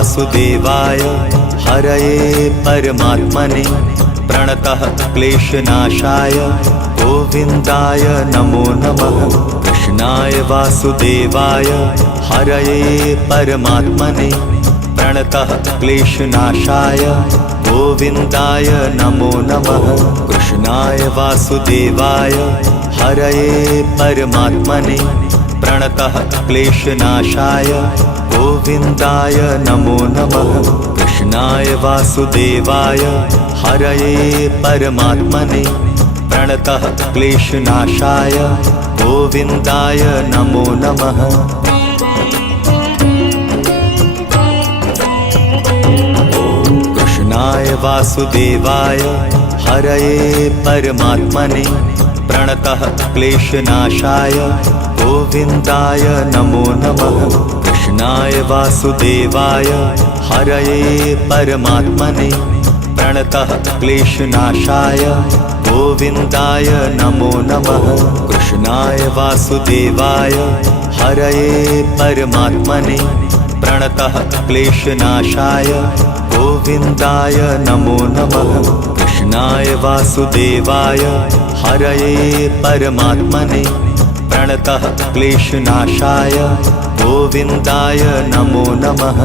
वासुदेवाय हरये परमात्मने प्रणतः क्लेशनाशाय गोविन्दाय नमो नमः। कृष्णाय वासुदेवाय हरये परमात्मने प्रणतः क्लेशनाशाय गोविन्दाय नमो नमः। कृष्णाय वासुदेवाय हरये परमात्मने प्रणतः क्लेशनाशाय गोविन्दाय नमो नमः। कृष्णाय वासुदेवाय हरये परमात्मने प्रणतः क्लेशनाशाय गोविन्दाय नमो नमः। कृष्णाय वासुदेवाय हरये परमात्मने प्रणतः क्लेशनाशाय गोविन्दाय नमो नमः। कृष्णाय वासुदेवाय हरये परमात्मने प्रणतः क्लेशनाशाय गोविन्दाय नमो नमः। कृष्णाय वासुदेवाय हरये परमात्मने प्रणतः क्लेशनाशाय गोविन्दाय नमो नमः। कृष्णाय वासुदेवाय हरये परमात्मने प्रणतः क्लेशनाशाय गोविन्दाय नमो नमः।